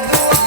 do I